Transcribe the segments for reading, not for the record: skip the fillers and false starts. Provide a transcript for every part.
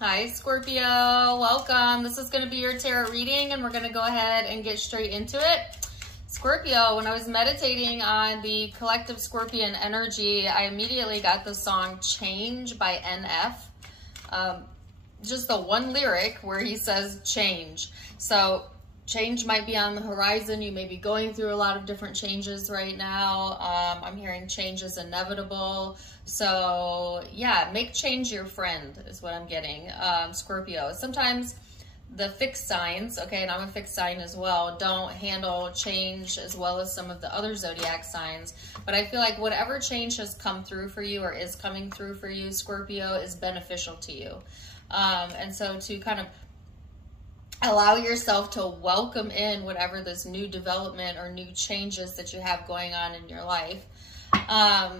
Hi, Scorpio. Welcome. This is going to be your tarot reading, and we're going to go ahead and get straight into it. Scorpio, when I was meditating on the collective Scorpion energy, I immediately got the song Change by NF. Just the one lyric where he says change. So change might be on the horizon. You may be going through a lot of different changes right now. I'm hearing change is inevitable. So yeah, make change your friend is what I'm getting, Scorpio. Sometimes the fixed signs, okay, and I'm a fixed sign as well, don't handle change as well as some of the other zodiac signs. But I feel like whatever change has come through for you or is coming through for you, Scorpio, is beneficial to you. And so to kind of allow yourself to welcome in whatever this new development or new changes that you have going on in your life.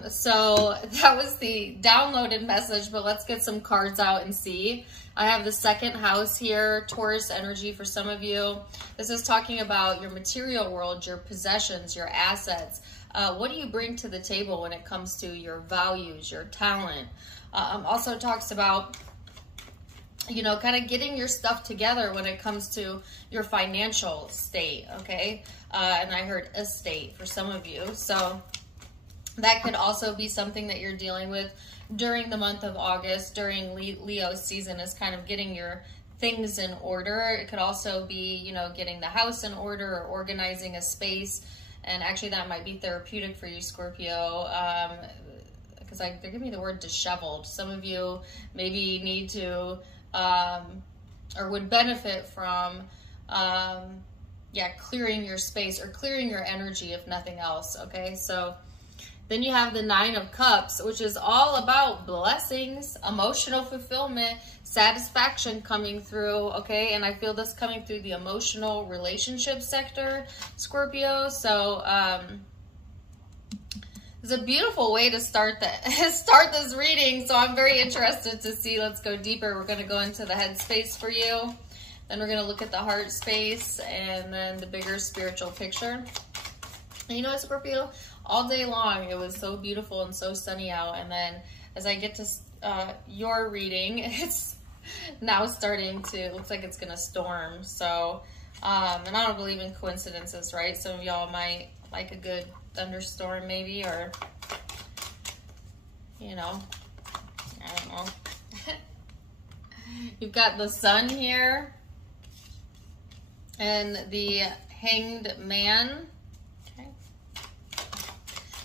So that was the downloaded message, but let's get some cards out and see. I have the second house here, Taurus energy for some of you. This is talking about your material world, your possessions, your assets. What do you bring to the table when it comes to your values, your talent? Also talks about, you know, kind of getting your stuff together when it comes to your financial state, okay? And I heard estate for some of you. So that could also be something that you're dealing with during the month of August, during Leo season, is kind of getting your things in order. It could also be, you know, getting the house in order or organizing a space. And actually that might be therapeutic for you, Scorpio, because they're giving me the word disheveled. Some of you maybe need to, or would benefit from, yeah, clearing your space or clearing your energy, if nothing else, okay? So then you have the Nine of Cups, which is all about blessings, emotional fulfillment, satisfaction coming through, okay? And I feel this coming through the emotional relationship sector, Scorpio. So it's a beautiful way to start this reading. So I'm very interested to see. Let's go deeper. We're going to go into the head space for you. Then we're going to look at the heart space and then the bigger spiritual picture. And you know what, Scorpio? All day long, it was so beautiful and so sunny out. And then as I get to your reading, it's now starting to, it looks like it's going to storm. So, and I don't believe in coincidences, right? Some of y'all might like a good thunderstorm maybe, or, you know, I don't know. You've got the sun here and the Hanged Man.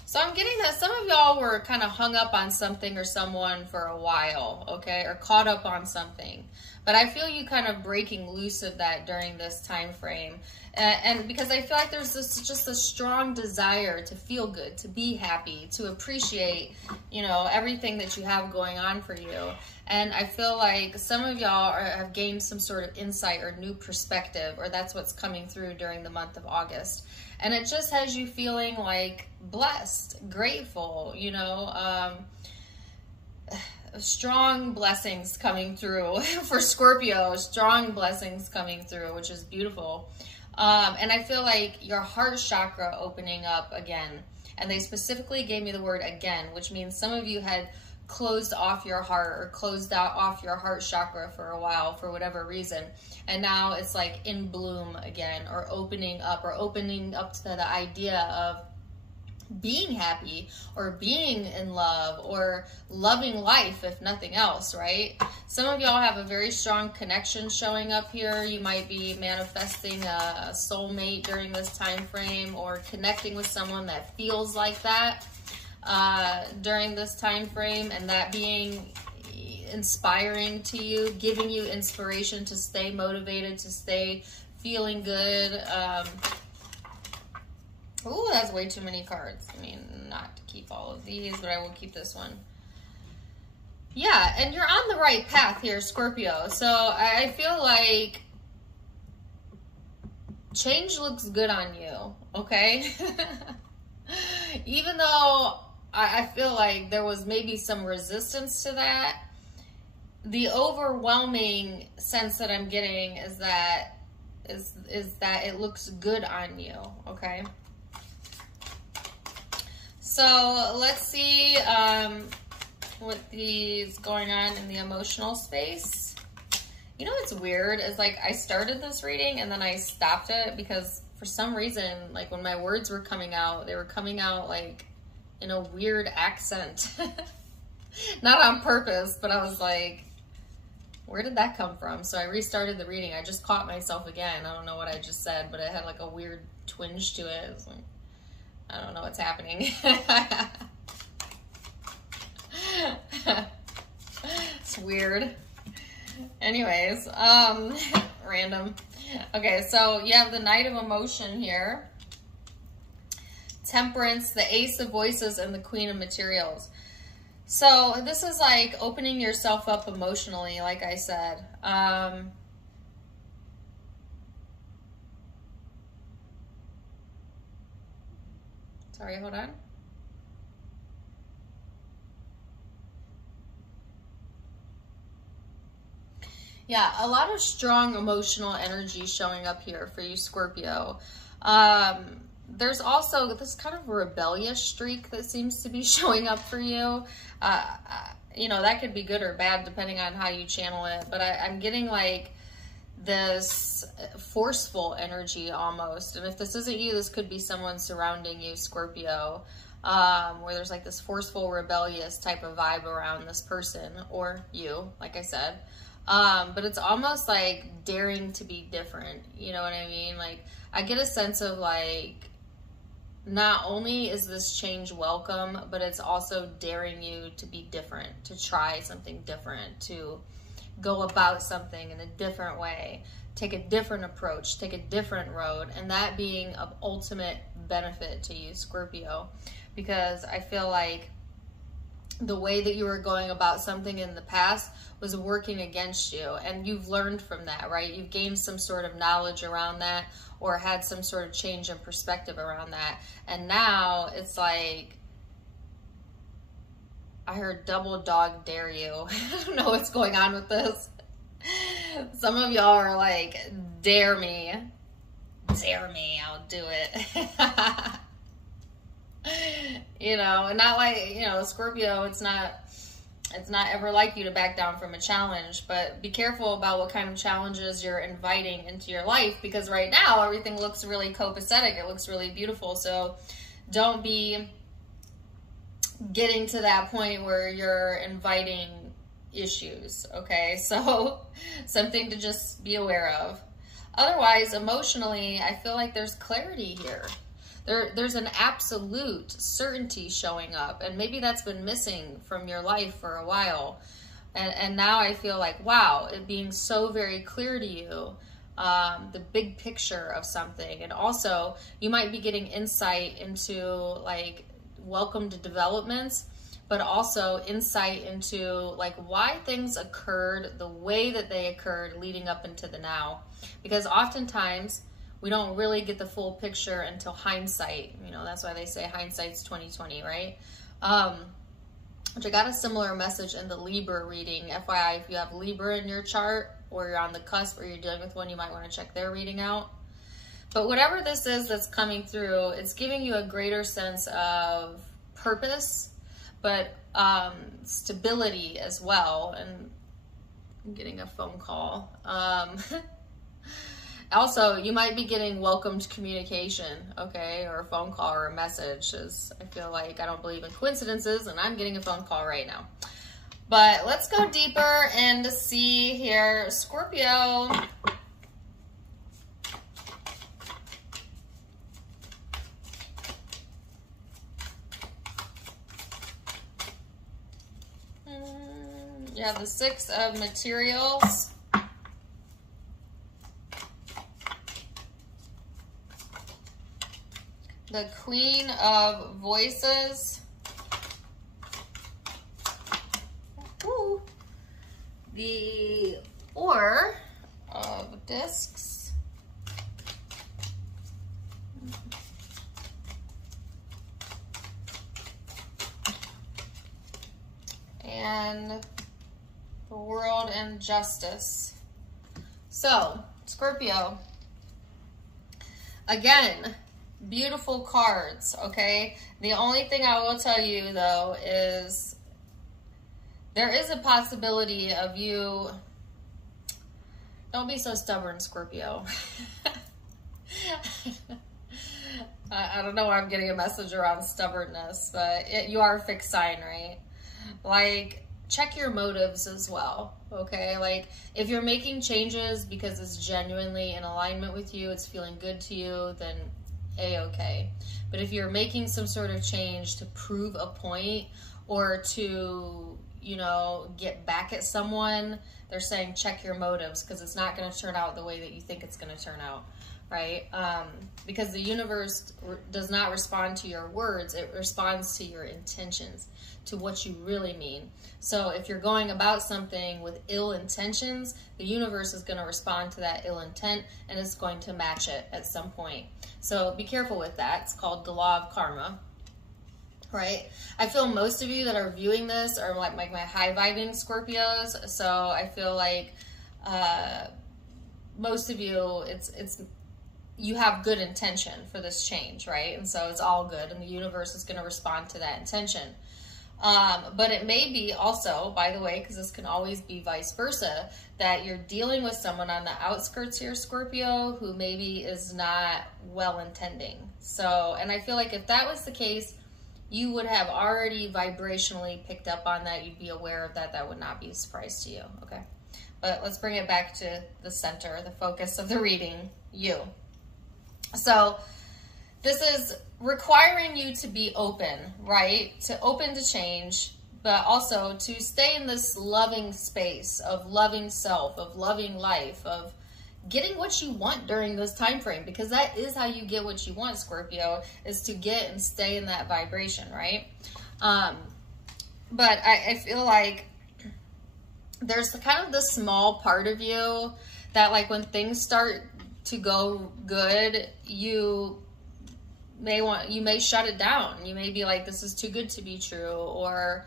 So I'm getting that some of y'all were kind of hung up on something or someone for a while, okay, or caught up on something. But I feel you kind of breaking loose of that during this time frame. And because I feel like there's just a strong desire to feel good, to be happy, to appreciate, you know, everything that you have going on for you. And I feel like some of y'all have gained some sort of insight or new perspective, or that's what's coming through during the month of August. And it just has you feeling like blessed, grateful, you know, strong blessings coming through for Scorpio, strong blessings coming through, which is beautiful. And I feel like your heart chakra opening up again. And they specifically gave me the word again, which means some of you had closed off your heart or closed out off your heart chakra for a while for whatever reason. And now it's like in bloom again, or opening up to the idea of being happy or being in love or loving life, if nothing else, right? Some of y'all have a very strong connection showing up here. You might be manifesting a soulmate during this time frame, or connecting with someone that feels like that during this time frame, and that being inspiring to you, giving you inspiration to stay motivated, to stay feeling good. Ooh, that's way too many cards. I mean, not to keep all of these, but I will keep this one. Yeah, and you're on the right path here, Scorpio. So I feel like change looks good on you, okay? Even though I feel like there was maybe some resistance to that, the overwhelming sense that I'm getting is that it looks good on you, okay? So let's see what is going on in the emotional space. You know what's weird is like I started this reading and then I stopped it because for some reason, like when my words were coming out, they were coming out like in a weird accent. Not on purpose, but I was like, where did that come from? So I restarted the reading. I just caught myself again. I don't know what I just said, but it had like a weird twinge to it. It was like, I don't know what's happening. It's weird. Anyways, random. Okay, so you have the Knight of Emotion here. Temperance, the Ace of Voices, and the Queen of Materials. So this is like opening yourself up emotionally, like I said. Sorry, hold on. Yeah, a lot of strong emotional energy showing up here for you, Scorpio. There's also this kind of rebellious streak that seems to be showing up for you. You know, that could be good or bad depending on how you channel it. But I'm getting like this forceful energy almost. And if this isn't you, this could be someone surrounding you, Scorpio, where there's like this forceful, rebellious type of vibe around this person or you, like I said. But it's almost like daring to be different. You know what I mean? Like I get a sense of like, not only is this change welcome, but it's also daring you to be different, to try something different, to go about something in a different way, take a different approach, take a different road, and that being of ultimate benefit to you, Scorpio, because I feel like the way that you were going about something in the past was working against you, and you've learned from that, right? You've gained some sort of knowledge around that, or had some sort of change in perspective around that. And now it's like, I heard double dog dare you. I don't know what's going on with this. Some of y'all are like, dare me, I'll do it. You know, and not like, you know, Scorpio, it's not ever like you to back down from a challenge, but be careful about what kind of challenges you're inviting into your life, because right now everything looks really copacetic. It looks really beautiful. So don't be getting to that point where you're inviting issues. Okay. So something to just be aware of. Otherwise, emotionally, I feel like there's clarity here. There's an absolute certainty showing up, and maybe that's been missing from your life for a while. And now I feel like, wow, it being so very clear to you, the big picture of something. And also, you might be getting insight into like welcomed developments, but also insight into like why things occurred the way that they occurred leading up into the now. Because oftentimes, we don't really get the full picture until hindsight. You know, that's why they say hindsight's 20/20, right? Which I got a similar message in the Libra reading. FYI, if you have Libra in your chart, or you're on the cusp, or you're dealing with one, you might want to check their reading out. But whatever this is that's coming through, it's giving you a greater sense of purpose, but stability as well. And I'm getting a phone call. Also, you might be getting welcomed communication, okay, or a phone call or a message. I feel like I don't believe in coincidences, and I'm getting a phone call right now. But let's go deeper and see here, Scorpio. You have the Six of Materials. The Queen of Voices. Ooh. The Four of Discs. And the World and Justice. So, Scorpio, again, beautiful cards, okay? The only thing I will tell you, though, is there is a possibility of you Don't be so stubborn, Scorpio. I don't know why I'm getting a message around stubbornness, but you are a fixed sign, right? Like, check your motives as well, okay? Like, if you're making changes because it's genuinely in alignment with you, it's feeling good to you, then A-okay. But if you're making some sort of change to prove a point or to, you know, get back at someone, they're saying check your motives, because it's not going to turn out the way that you think it's going to turn out, right? Because the universe does not respond to your words, it responds to your intentions, to what you really mean. So if you're going about something with ill intentions, the universe is going to respond to that ill intent, and it's going to match it at some point. So be careful with that. It's called the law of karma, right? I feel most of you that are viewing this are like my high vibing Scorpios. So I feel like most of you, you have good intention for this change, right? And so it's all good, and the universe is going to respond to that intention. But it may be also, by the way, because this can always be vice versa, that you're dealing with someone on the outskirts here, Scorpio, who maybe is not well-intending. So, and I feel like if that was the case, you would have already vibrationally picked up on that. You'd be aware of that. That would not be a surprise to you, okay? But let's bring it back to the center, the focus of the reading, you. So this is requiring you to be open, right? To open to change, but also to stay in this loving space of loving self, of loving life, of getting what you want during this time frame, because that is how you get what you want, Scorpio, is to get and stay in that vibration, right? But I feel like there's kind of the small part of you that, like, when things start to go good, you may shut it down. You may be like, this is too good to be true, or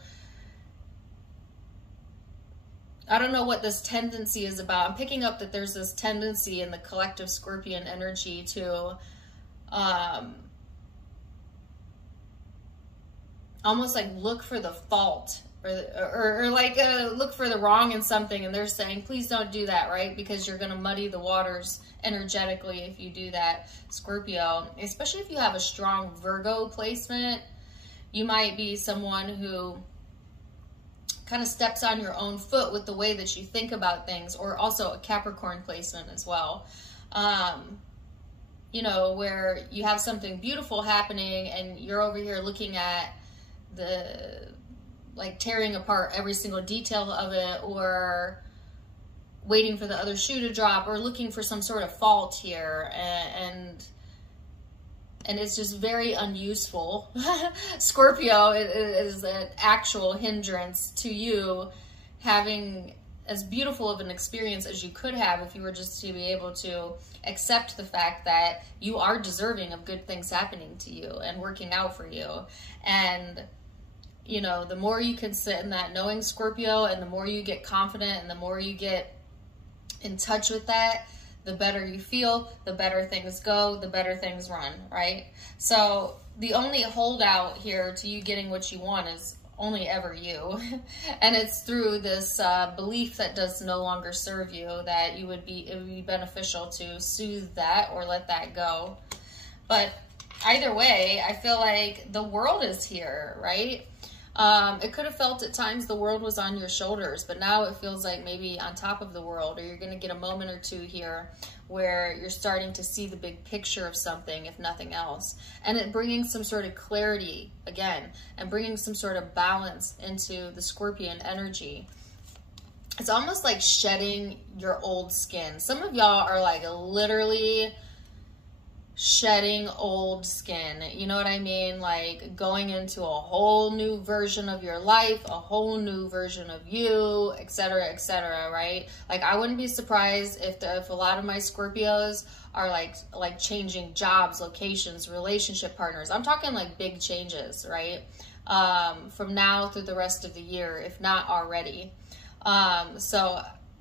I don't know what this tendency is about. I'm picking up that there's this tendency in the collective Scorpion energy to almost like look for the fault, or like look for the wrong in something, and they're saying, please don't do that, right? Because you're going to muddy the waters energetically if you do that, Scorpio. Especially if you have a strong Virgo placement, you might be someone who kind of steps on your own foot with the way that you think about things, or also a Capricorn placement as well. You know, where you have something beautiful happening and you're over here looking at like tearing apart every single detail of it, or waiting for the other shoe to drop, or looking for some sort of fault here, and it's just very unuseful. Scorpio is an actual hindrance to you having as beautiful of an experience as you could have if you were just to be able to accept the fact that you are deserving of good things happening to you and working out for you. And you know, the more you can sit in that knowing, Scorpio, and the more you get confident and the more you get in touch with that, the better you feel, the better things go, the better things run, right? So the only holdout here to you getting what you want is only ever you. And it's through this belief that does no longer serve you, that it would be beneficial to soothe that or let that go. But either way, I feel like the world is here, right? It could have felt at times the world was on your shoulders, but now it feels like maybe on top of the world, or you're going to get a moment or two here where you're starting to see the big picture of something, if nothing else. And it bringing some sort of clarity again, and bringing some sort of balance into the Scorpion energy. It's almost like shedding your old skin. Some of y'all are like literally shedding old skin, you know what I mean? Like going into a whole new version of your life, a whole new version of you, etc., right? Like I wouldn't be surprised if a lot of my Scorpios are like changing jobs, locations, relationship partners. I'm talking like big changes, right? From now through the rest of the year, if not already.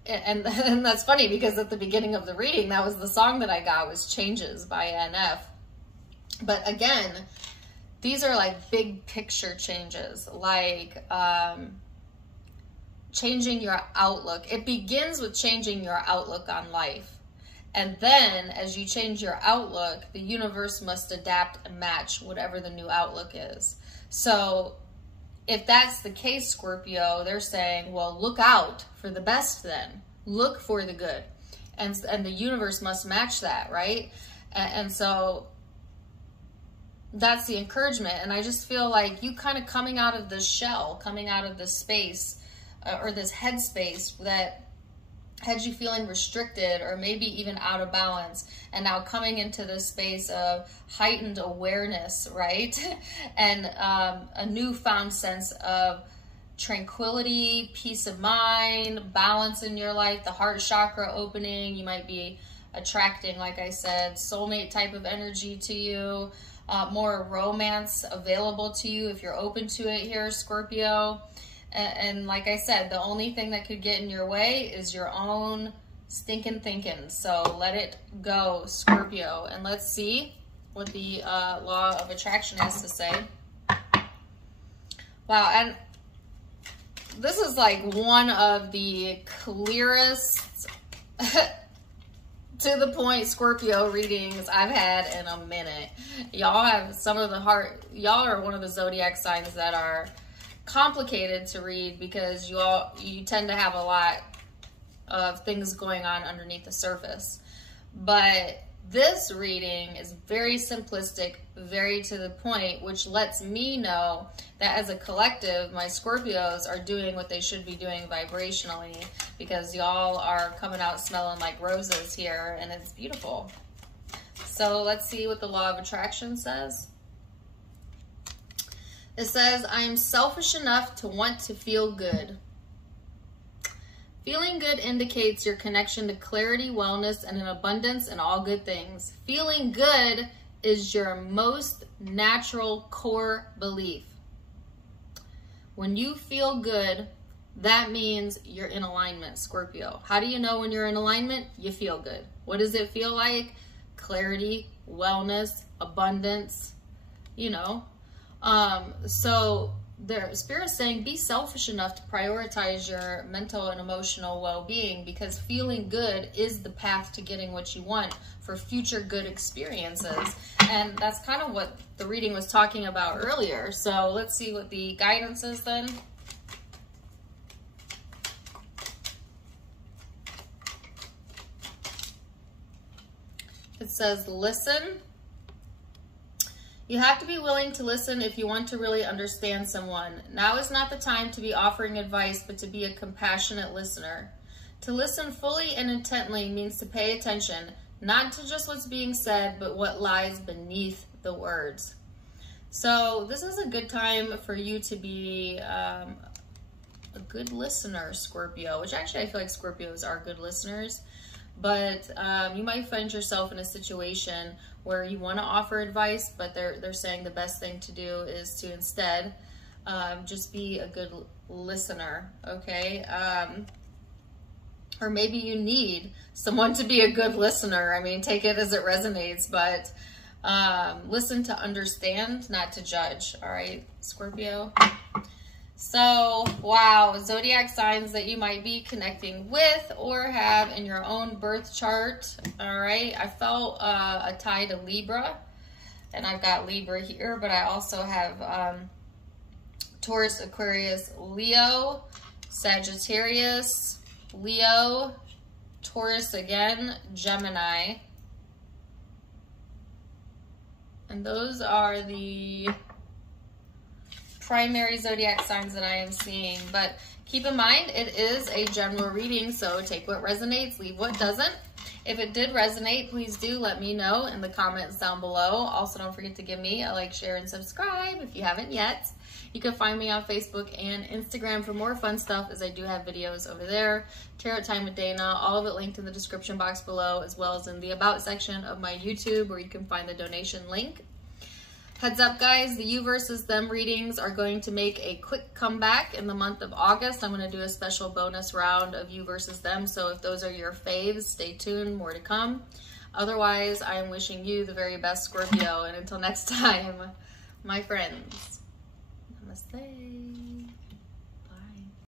And that's funny because at the beginning of the reading, that was the song that I got, was Changes by NF. But again, these are like big picture changes, like changing your outlook. It begins with changing your outlook on life. And then as you change your outlook, the universe must adapt and match whatever the new outlook is. So if that's the case, Scorpio, they're saying, well, look out for the best then. Look for the good. And the universe must match that, right? And so that's the encouragement. And I just feel like you kind of coming out of this shell, coming out of this space or this headspace that had you feeling restricted or maybe even out of balance, and now coming into this space of heightened awareness, right? And a newfound sense of tranquility, peace of mind, balance in your life, the heart chakra opening. You might be attracting, like I said, soulmate type of energy to you, more romance available to you if you're open to it here, Scorpio. And like I said, the only thing that could get in your way is your own stinking thinking. So let it go, Scorpio. And let's see what the law of attraction has to say. Wow, and this is like one of the clearest to the point Scorpio readings I've had in a minute. Y'all have some of the y'all are one of the zodiac signs that are complicated to read because you tend to have a lot of things going on underneath the surface. But this reading is very simplistic, very to the point, which lets me know that as a collective, my Scorpios are doing what they should be doing vibrationally, because y'all are coming out smelling like roses here, and it's beautiful. So let's see what the law of attraction says. It says, I am selfish enough to want to feel good. Feeling good indicates your connection to clarity, wellness, and an abundance in all good things. Feeling good is your most natural core belief. When you feel good, that means you're in alignment, Scorpio. How do you know when you're in alignment? You feel good. What does it feel like? Clarity, wellness, abundance, you know. So their spirit's saying be selfish enough to prioritize your mental and emotional well-being, because feeling good is the path to getting what you want for future good experiences. And that's kind of what the reading was talking about earlier. So let's see what the guidance is then. It says, listen. You have to be willing to listen if you want to really understand someone. Now is not the time to be offering advice, but to be a compassionate listener. To listen fully and intently means to pay attention, not to just what's being said, but what lies beneath the words. So this is a good time for you to be a good listener, Scorpio, which actually I feel like Scorpios are good listeners. But you might find yourself in a situation where you want to offer advice, but they're saying the best thing to do is to instead just be a good listener, okay? Or maybe you need someone to be a good listener. I mean, take it as it resonates, but listen to understand, not to judge, all right, Scorpio? So, wow, zodiac signs that you might be connecting with or have in your own birth chart, all right? I felt a tie to Libra, and I've got Libra here, but I also have Taurus, Aquarius, Leo, Sagittarius, Leo, Taurus again, Gemini. And those are the primary zodiac signs that I am seeing. But keep in mind, it is a general reading, so take what resonates, leave what doesn't. If it did resonate, please do let me know in the comments down below. Also, don't forget to give me a like, share, and subscribe if you haven't yet. You can find me on Facebook and Instagram for more fun stuff, as I do have videos over there. Tarot Time with Dana, all of it linked in the description box below, as well as in the About section of my YouTube, where you can find the donation link. Heads up, guys, the You versus Them readings are going to make a quick comeback in the month of August. I'm going to do a special bonus round of You versus Them, so if those are your faves, stay tuned, more to come. Otherwise, I am wishing you the very best, Scorpio, and until next time, my friends, namaste.